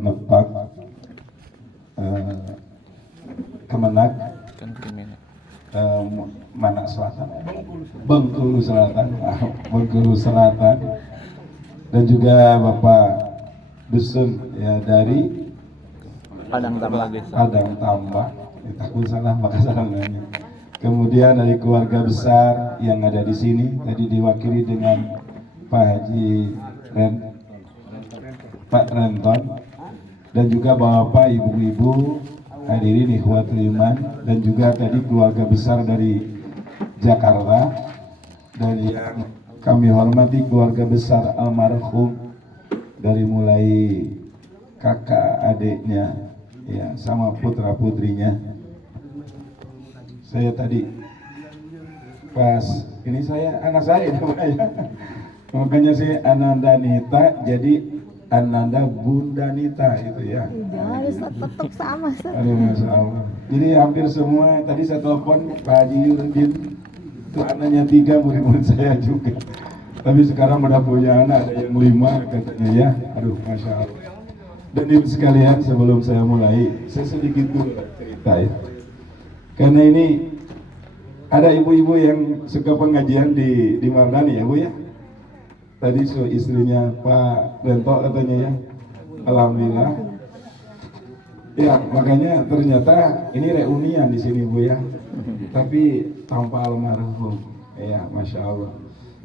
Nepak Kemenak mana selatan? Bengkulu Selatan, Bengkulu Selatan, dan juga Bapak Dusun ya dari Padang Tambak. Padang Tambak. Takut salah maka salahnya. Kemudian dari keluarga besar yang ada di sini tadi diwakili dengan Pak Haji Pak Renton, dan juga bapak ibu-ibu hadirin ikhwatul iman, dan juga tadi keluarga besar dari Jakarta, dan yang kami hormati keluarga besar almarhum dari mulai kakak adiknya ya sama putra putrinya. Saya tadi pas ini saya anak saya makanya saya Ananda Nita jadi Ananda Bunda Nita itu ya. Harus tetap sama. Aduh, Masya Allah. Jadi hampir semua, tadi saya telepon Pak Haji Yurdin, itu anaknya 3 murid-murid saya juga. Tapi sekarang udah punya anak, ada yang 5 katanya ya. Aduh, Masya Allah. Dan ibu sekalian, sebelum saya mulai, saya sedikit dulu cerita ya. Karena ini ada ibu-ibu yang suka pengajian di Mardani ya Bu ya. Tadi istrinya Pak Rento katanya ya. Alhamdulillah. Ya, makanya ternyata ini reunian di sini Bu ya. Tapi tanpa almarhum. Ya, Masya Allah.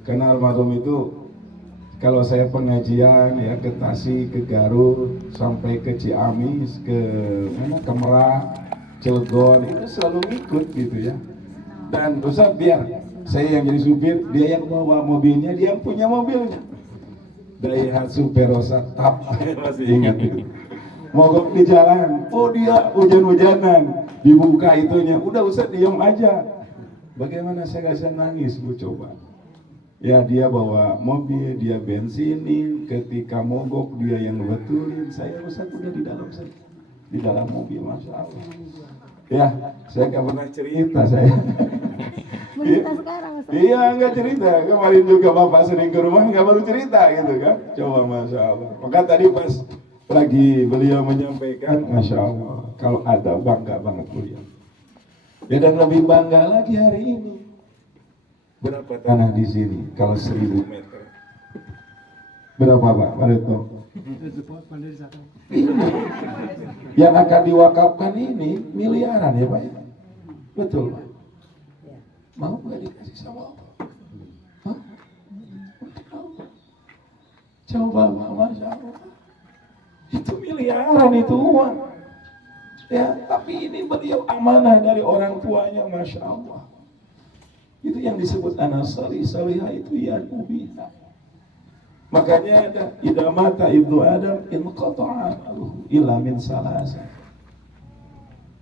Karena almarhum itu kalau saya pengajian ya ke Tasik, ke Garut, sampai ke Ciamis, ke mana, ke Merak, Cilegon, itu selalu ikut gitu ya. Dan Ustaz biar saya yang jadi supir, dia yang bawa mobilnya, dia yang punya mobilnya. Daihatsu Verosa Tap, masih ingat itu. Mogok di jalan, oh dia hujan-hujanan, dibuka itunya, udah Ustaz diam aja. Bagaimana saya gak bisa nangis Bu coba. Ya dia bawa mobil, dia bensinin, ketika mogok dia yang betulin, saya Ustaz udah di dalam saya. Di dalam mobil, Masya Allah. Ya, saya gak pernah cerita saya. Cerita sekarang. Iya, nggak cerita. Kemarin juga Bapak sering ke rumah, nggak baru cerita gitu kan. Coba Masya Allah. Maka tadi pas lagi beliau menyampaikan, Masya Allah, kalau ada bangga banget beliau. Ya dan lebih bangga lagi hari ini. Berapa tanah di sini? Kalau 1000 meter. Berapa Pak? Pareto? Yang akan diwakafkan ini miliaran ya Pak ya? Betul Pak? Mau gak dikasih sama Allah? Hah? Coba Pak, Masya Allah. Itu miliaran itu uang. Ya, tapi ini beliau amanah dari orang tuanya, Masya Allah. Itu yang disebut anak salihah itu ya mubiha. Makanya ada idamata ibnu Adam in qata'a illa min salasa.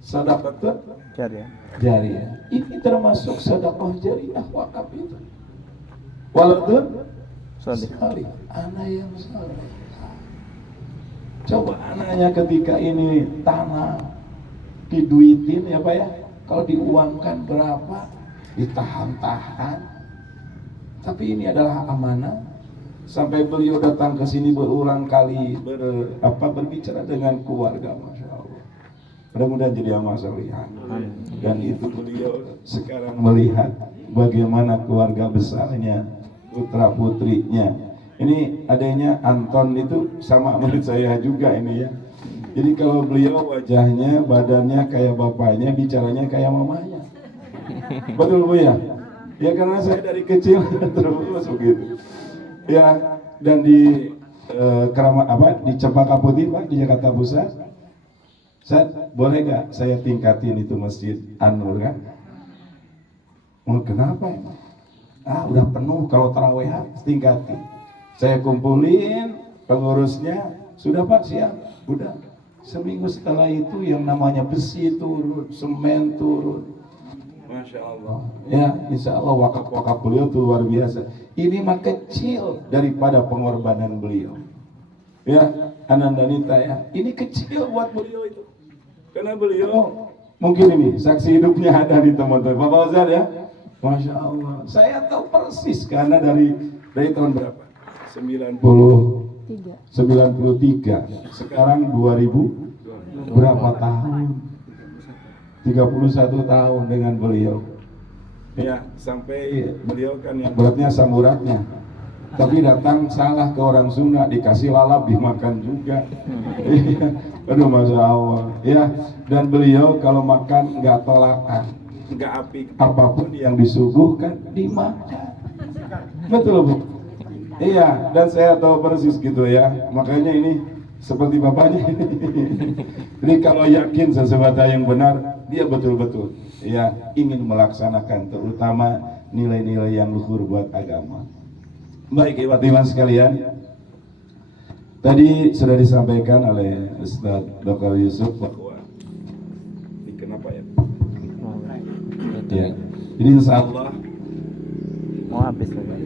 Sadaqatun jariyah. Ini termasuk sedekah jariyah wakaf itu. Waladun salih, anak yang saleh. Coba anaknya ketika ini tanah diduitin ya Pak ya. Kalau diuangkan berapa, ditahan-tahan. Tapi ini adalah amanah. Sampai beliau datang ke sini berulang kali berbicara dengan keluarga, Masya Allah. Mudah-mudahan jadi amal salihah. Dan itu beliau sekarang melihat bagaimana keluarga besarnya, putra putrinya. Ini adanya Anton itu sama murid saya juga ini ya. Jadi kalau beliau wajahnya, badannya kayak bapaknya, bicaranya kayak mamanya. Betul Bu ya? Ya karena saya dari kecil terus begitu. Ya dan di di Cempaka Putih Pak di Jakarta Pusat. Boleh gak saya tingkatin itu Masjid An-Nur kan? Oh kenapa emang? Udah penuh kalau tarawehan tingkatin. Saya kumpulin pengurusnya, sudah Pak siap, udah. Seminggu setelah itu yang namanya besi turun, semen turun. Masya Allah. Ya insya Allah wakaf-wakaf beliau itu luar biasa. Ini mah kecil daripada pengorbanan beliau. Ya Ananda Nita ya, ini kecil buat beliau itu. Karena beliau mungkin ini saksi hidupnya ada di teman-teman Bapak Ustaz ya. Masya Allah. Saya tahu persis karena dari tahun berapa? 90 93. Sekarang 2000 berapa tahun? 31 tahun dengan beliau. Ya, sampai beliau kan yang beratnya samuratnya. Tapi datang salah ke orang Sunda, dikasih lalap dimakan juga. Aduh, Masya Allah. Ya, dan beliau kalau makan nggak tolakan, nggak apik, apapun yang disuguhkan dimakan. Betul, Bu? Iya, dan saya tahu persis gitu ya. Makanya ini seperti bapaknya. Jadi kalau yakin sesuatu yang benar, dia betul-betul ya ingin melaksanakan, terutama nilai-nilai yang luhur buat agama. Baik, ikhwan sekalian, tadi sudah disampaikan oleh Ustaz Dr. Yusuf bahwa ini kenapa ya? Ya, jadi insya Allah mau habis lagi.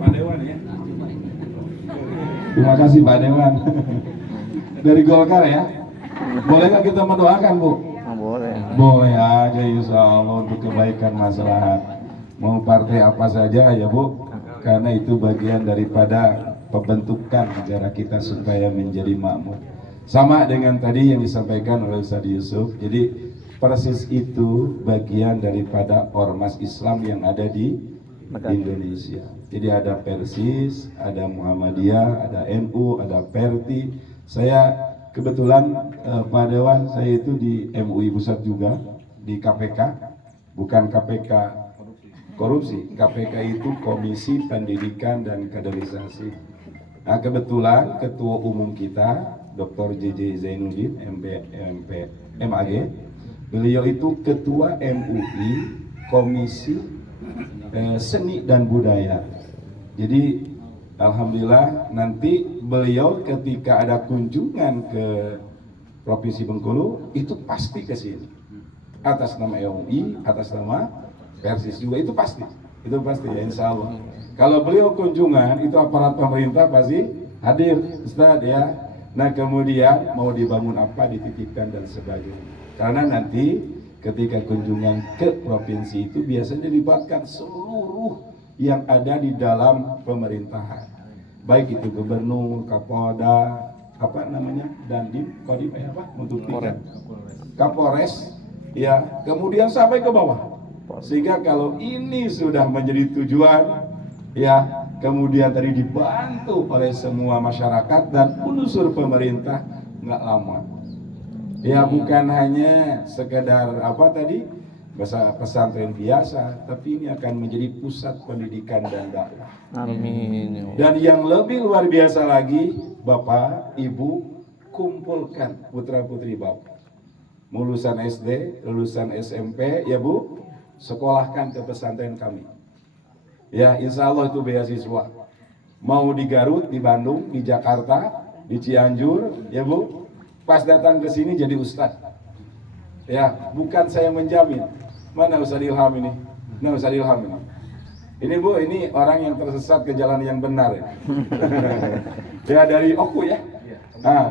Pak Dewan ya. Terima kasih Pak Dewan dari Golkar ya. Boleh nggak kita mendoakan, Bu? Boleh. Boleh aja, insya Allah, untuk kebaikan masyarakat. Mau partai apa saja ya, Bu, karena itu bagian daripada pembentukan negara kita supaya menjadi makmur. Sama dengan tadi yang disampaikan oleh Ustaz Yusuf. Jadi persis itu bagian daripada ormas Islam yang ada di Indonesia. Jadi ada Persis, ada Muhammadiyah, ada NU, ada Perti. Saya kebetulan Pak Dewan, saya itu di MUI Pusat juga, di KPK, bukan KPK korupsi. KPK itu Komisi Pendidikan dan Kaderisasi. Nah, kebetulan Ketua Umum kita, Dr. JJ Zainuddin, MAG, beliau itu Ketua MUI Komisi Seni dan Budaya. Jadi alhamdulillah nanti beliau ketika ada kunjungan ke Provinsi Bengkulu itu pasti ke sini. Atas nama MUI, atas nama Persis juga itu pasti ya, insya Allah. Kalau beliau kunjungan itu aparat pemerintah pasti hadir, Ustaz ya. Nah kemudian mau dibangun apa, dititipkan dan sebagainya. Karena nanti ketika kunjungan ke provinsi itu biasanya dilibatkan seluruh yang ada di dalam pemerintahan, baik itu gubernur, kapolda, apa namanya, dandim, kodim, apa untuk tingkat kapolres, ya, kemudian sampai ke bawah. Sehingga kalau ini sudah menjadi tujuan, ya, kemudian tadi dibantu oleh semua masyarakat dan unsur pemerintah, nggak lama. Ya, bukan hanya sekedar apa tadi pesantren biasa, tapi ini akan menjadi pusat pendidikan dan dakwah. Amin. Dan yang lebih luar biasa lagi, Bapak, Ibu, kumpulkan putra-putri Bapak. Lulusan SD, lulusan SMP, ya Bu, sekolahkan ke pesantren kami. Ya, insya Allah itu beasiswa. Mau di Garut, di Bandung, di Jakarta, di Cianjur, ya Bu, pas datang ke sini jadi ustadz. Ya, bukan saya menjamin. Mana Ustaz Ilham ini? Nah, Ustaz Ilham ini. Ini Bu, ini orang yang tersesat ke jalan yang benar ya. Ya dari Oku ya. Nah,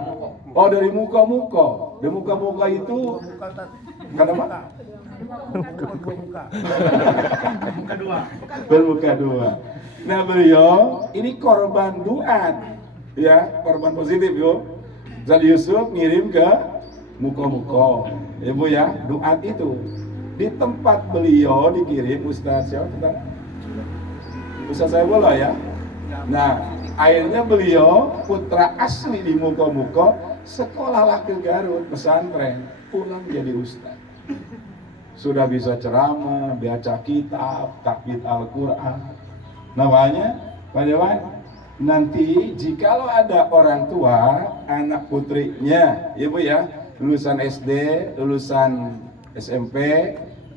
oh dari muka-muka. Dari muka-muka itu kenapa? Bermuka dua. Nah beliau ini korban duat, ya korban positif yo. Ustaz Yusuf ngirim ke muka-muka, ya Bu ya, duat itu. Di tempat beliau dikirim Ustaz siapa? Ustaz saya bola ya. Nah, akhirnya beliau putra asli di muka-muka sekolahlah ke Garut pesantren, pulang jadi ustaz. Sudah bisa ceramah, baca kitab, tahfidz Al-Qur'an. Namanya Pak Dewan, nanti jikalau ada orang tua anak putrinya, ya Bu ya, lulusan SD, lulusan SMP,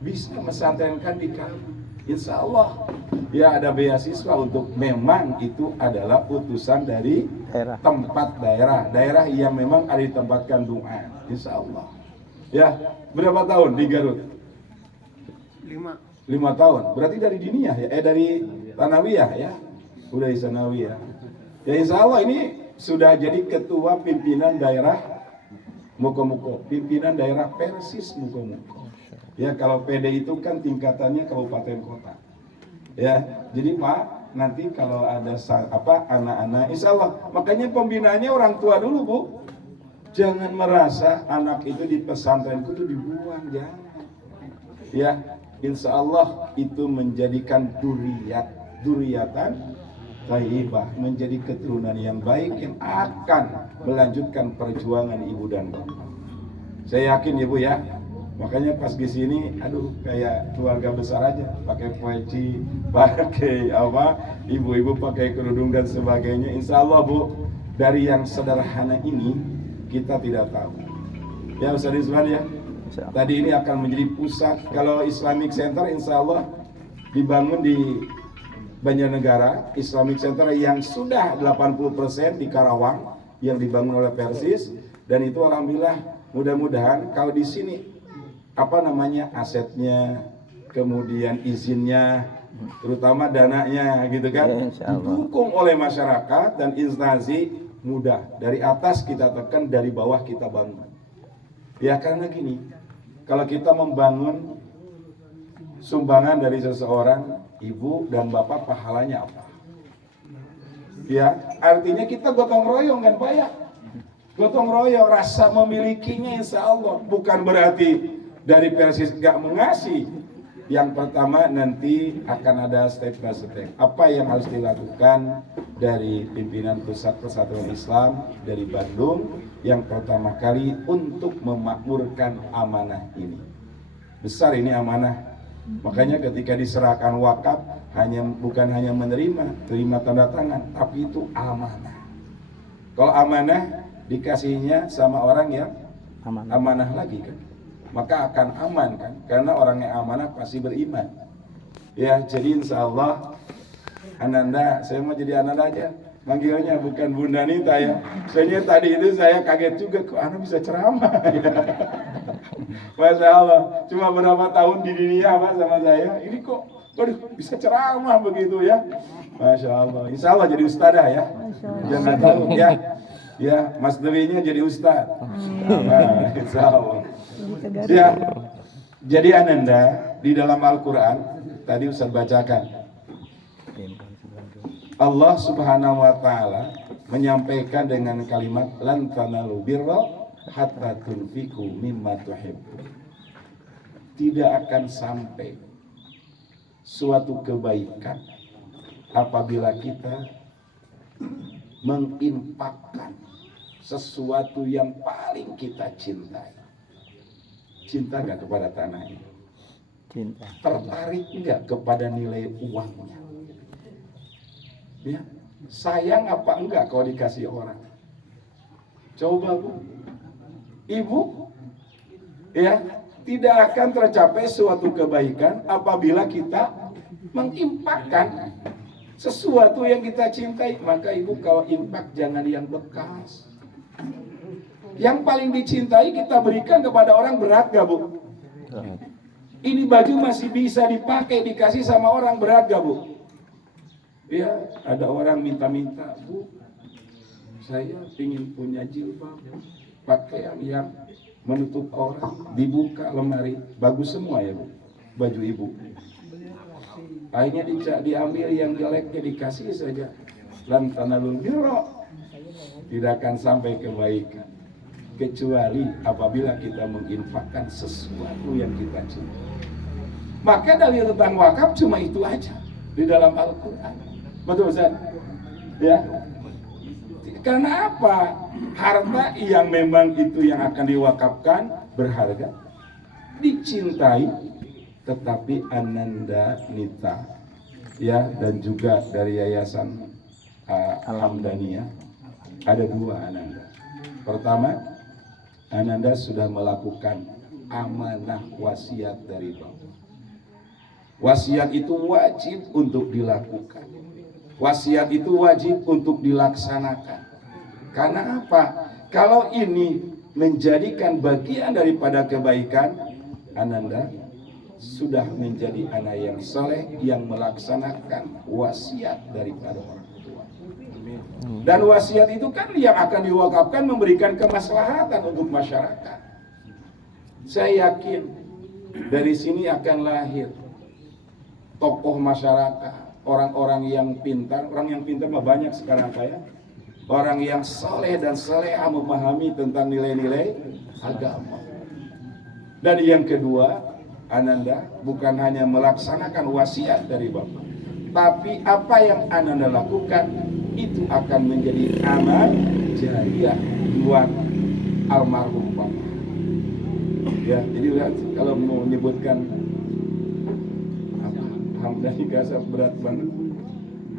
bisa pesantrenkan di kami. Insya Allah ya ada beasiswa untuk, memang itu adalah utusan dari tempat daerah yang memang ada ditempatkan doa. Insya Allah. Ya, berapa tahun di Garut? 5 tahun. Berarti dari diniyah ya, dari Tanawiyah ya. Udah di Sanawiyah. Ya insya Allah ini sudah jadi ketua pimpinan daerah Muko-Muko, pimpinan daerah Persis Muko-Muko. Ya, kalau PD itu kan tingkatannya kabupaten kota. Ya, jadi Pak, nanti kalau ada anak-anak, insya Allah, makanya pembinaannya orang tua dulu Bu. Jangan merasa anak itu di pesantrenku itu dibuang, jangan. Ya, insya Allah itu menjadikan duriatan thayyibah, menjadi keturunan yang baik yang akan melanjutkan perjuangan ibu dan bapak. Saya yakin ya Bu ya. Makanya pas di sini, aduh kayak keluarga besar aja, pakai peci, pakai ibu-ibu pakai kerudung dan sebagainya. Insya Allah Bu, dari yang sederhana ini kita tidak tahu. Ya Ustaz Rizwan ya. Tadi ini akan menjadi pusat. Kalau Islamic Center insya Allah dibangun di Banjarnegara, Islamic Center yang sudah 80% di Karawang yang dibangun oleh Persis, dan itu alhamdulillah mudah-mudahan kalau di sini asetnya, kemudian izinnya, terutama dananya gitu kan, didukung oleh masyarakat dan instansi, mudah. Dari atas kita tekan, dari bawah kita bangun. Ya karena gini, kalau kita membangun sumbangan dari seseorang, ibu dan bapak, pahalanya apa? Ya, artinya kita gotong royong kan Pak ya? Gotong royong, rasa memilikinya insya Allah. Bukan berarti dari Persis gak mengasih. Yang pertama nanti akan ada step by step. Apa yang harus dilakukan dari pimpinan Pusat Persatuan Islam dari Bandung, yang pertama kali untuk memakmurkan amanah ini. Besar ini amanah. Makanya ketika diserahkan wakaf, bukan hanya menerima, terima tanda tangan, tapi itu amanah. Kalau amanah dikasihnya sama orang yang amanah lagi kan, maka akan aman kan, karena orang yang amanah pasti beriman. Ya, jadi insya Allah Ananda, saya mau jadi Ananda aja, manggilnya bukan Bunda Nita ya. Soalnya tadi itu saya kaget juga, kok Anda bisa ceramah ya. Masya Allah, cuma berapa tahun di dunia Pak sama saya, ini kok waduh bisa ceramah begitu ya. Masya Allah, insya Allah jadi ustadzah ya. Jangan tahu ya. Ya, Mas Dewinya jadi ustadz. Nah, insya Allah. Ya, jadi Ananda di dalam Al-Quran tadi Ustaz bacakan, Allah Subhanahu wa Ta'ala menyampaikan dengan kalimat lan tanalu birra hatta tunfiqu mimma tuhibbu. Tidak akan sampai suatu kebaikan apabila kita menginfakkan sesuatu yang paling kita cintai. Cinta gak kepada tanah ini? Cinta. Tertarik gak kepada nilai uangnya? Ya, sayang apa enggak kalau dikasih orang? Coba Bu, Ibu, ya, tidak akan tercapai suatu kebaikan apabila kita menginfakkan sesuatu yang kita cintai. Maka Ibu kalau infak jangan yang bekas. Yang paling dicintai kita berikan kepada orang, berat gak Bu? Ini baju masih bisa dipakai, dikasih sama orang, berat gak Bu? Ya, ada orang minta-minta, Bu, saya ingin punya jilbab, pakaian yang menutup aurat, dibuka lemari, bagus semua ya Bu, baju Ibu. Akhirnya diambil yang jeleknya, dikasih saja. Lan tanalul birra, tidak akan sampai kebaikan kecuali apabila kita menginfakkan sesuatu yang kita cintai. Maka dalil tentang wakaf cuma itu aja di dalam Al-Quran. Betul Ustaz? Ya. Karena apa? Harta yang memang itu yang akan diwakafkan berharga, dicintai, tetapi Ananda Nita ya, dan juga dari Yayasan Alhamdulillah ada dua Ananda. Pertama, Ananda sudah melakukan amanah wasiat dari Bapak. Wasiat itu wajib untuk dilakukan. Wasiat itu wajib untuk dilaksanakan. Karena apa? Kalau ini menjadikan bagian daripada kebaikan, Ananda sudah menjadi anak yang soleh yang melaksanakan wasiat daripada orang tua. Dan wasiat itu kan yang akan diwakafkan memberikan kemaslahatan untuk masyarakat. Saya yakin dari sini akan lahir tokoh masyarakat, orang-orang yang pintar. Orang yang pintar mah banyak sekarang kayak orang yang soleh dan soleha memahami tentang nilai-nilai agama. Dan yang kedua, Ananda bukan hanya melaksanakan wasiat dari Bapak, tapi apa yang Ananda lakukan itu akan menjadi amal jariah buat almarhum Bapak. Ya, jadi lihat kalau mau menyebutkan Hamdani Kasab berat banget,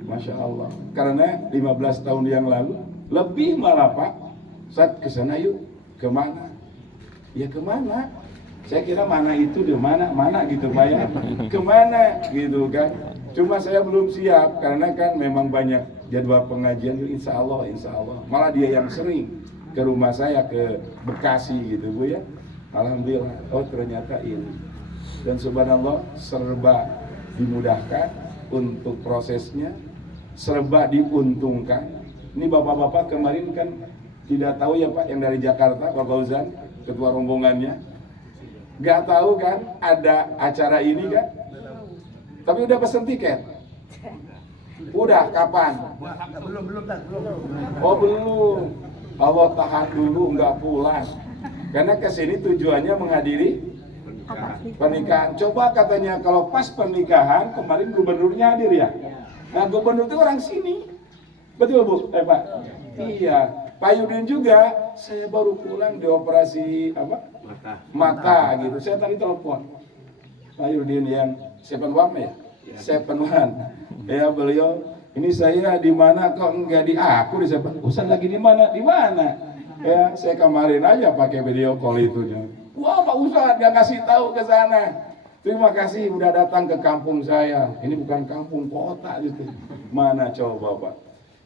Masya Allah. Karena 15 tahun yang lalu lebih malah Pak, saat kesana yuk, kemana? Ya kemana? Saya kira mana itu di mana gitu Pak ya, kemana gitu kan. Cuma saya belum siap karena kan memang banyak jadwal pengajian. Insya Allah malah dia yang sering ke rumah saya ke Bekasi gitu Bu ya. Alhamdulillah, oh ternyata ini. Dan subhanallah serba dimudahkan untuk prosesnya, serba diuntungkan. Ini bapak-bapak kemarin kan tidak tahu ya Pak yang dari Jakarta, Pak Fauzan, ketua rombongannya. Gak tahu kan ada acara ini kan? Tapi udah pesen tiket? Udah, kapan? Belum. Oh belum. Allah tahan dulu, nggak pulang. Karena kesini tujuannya menghadiri pernikahan. Coba katanya kalau pas pernikahan, kemarin gubernurnya hadir ya? Nah gubernur itu orang sini. Betul Bu? Pak? Iya. Pak Yudin juga, saya baru pulang di operasi apa? Mata gitu. Saya tadi telepon Pak Yudin yang Sepenwan ya? Sepenwan. Ya beliau, ini saya di mana kok enggak di aku di Sepenwan? Ustaz lagi di mana? Di mana? Ya saya kemarin aja pakai video call itunya. Wah Pak Ustaz nggak kasih tahu ke sana. Terima kasih udah datang ke kampung saya. Ini bukan kampung, kota gitu. Mana coba Pak?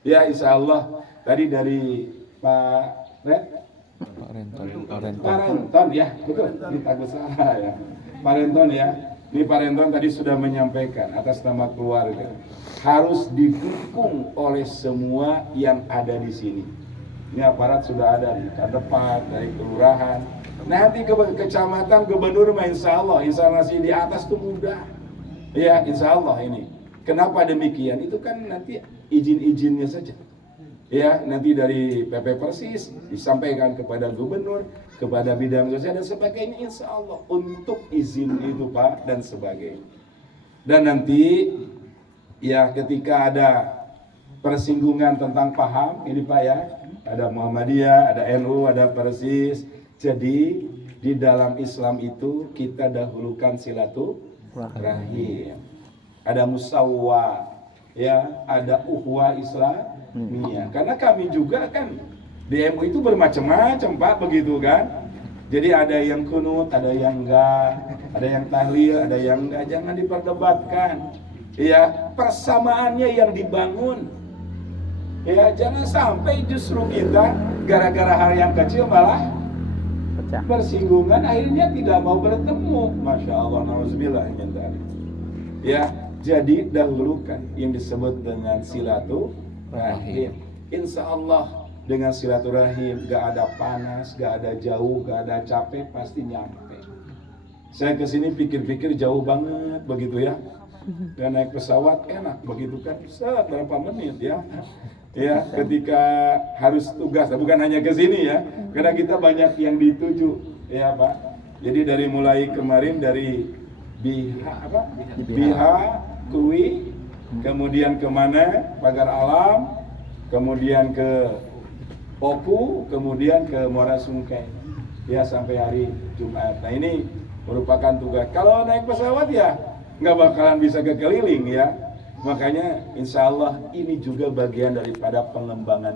Ya insya Allah tadi dari Pak Renton ya, betul, ini takut salah ya. Pak Renton ya, ini Pak Renton tadi sudah menyampaikan atas nama keluarga harus didukung oleh semua yang ada di sini. Ini aparat sudah ada di depan, dari kelurahan. Nanti ke kecamatan, gubernur, insya Allah instalasi di atas itu mudah. Ya, insya Allah ini. Kenapa demikian? Itu kan nanti izin-izinnya saja. Ya, nanti dari PP Persis disampaikan kepada gubernur, kepada bidang sosial dan sebagainya, insya Allah untuk izin itu Pak dan sebagainya. Dan nanti ya ketika ada persinggungan tentang paham ini Pak ya, ada Muhammadiyah, ada NU, ada Persis. Jadi di dalam Islam itu kita dahulukan silaturahim. Ada musawwah, ya, ada uhwah Islamiyah. Karena kami juga kan di MUI itu bermacam-macam Pak, begitu kan. Jadi ada yang kunut, ada yang enggak, ada yang tahlil, ada yang enggak. Jangan diperdebatkan. Ya, persamaannya yang dibangun. Ya, jangan sampai justru kita gara-gara hal yang kecil malah bersinggungan, akhirnya tidak mau bertemu. Masya Allah, na'udzubillah. Ya, jadi dahulukan yang disebut dengan silaturahim. Insya Allah dengan silaturahim gak ada panas, gak ada jauh, gak ada capek, pasti nyampe. Saya kesini pikir-pikir jauh banget begitu ya. Dan naik pesawat enak begitu kan, berapa menit ya. Ya, ketika harus tugas, bukan hanya ke sini ya, karena kita banyak yang dituju, ya Pak. Jadi dari mulai kemarin dari Biha, Kui, kemudian kemana, Pagar Alam, kemudian ke Oku, kemudian ke Muara Sungkai, ya sampai hari Jumat. Nah ini merupakan tugas. Kalau naik pesawat ya nggak bakalan bisa kekeliling ya. Makanya insya Allah ini juga bagian daripada pengembangan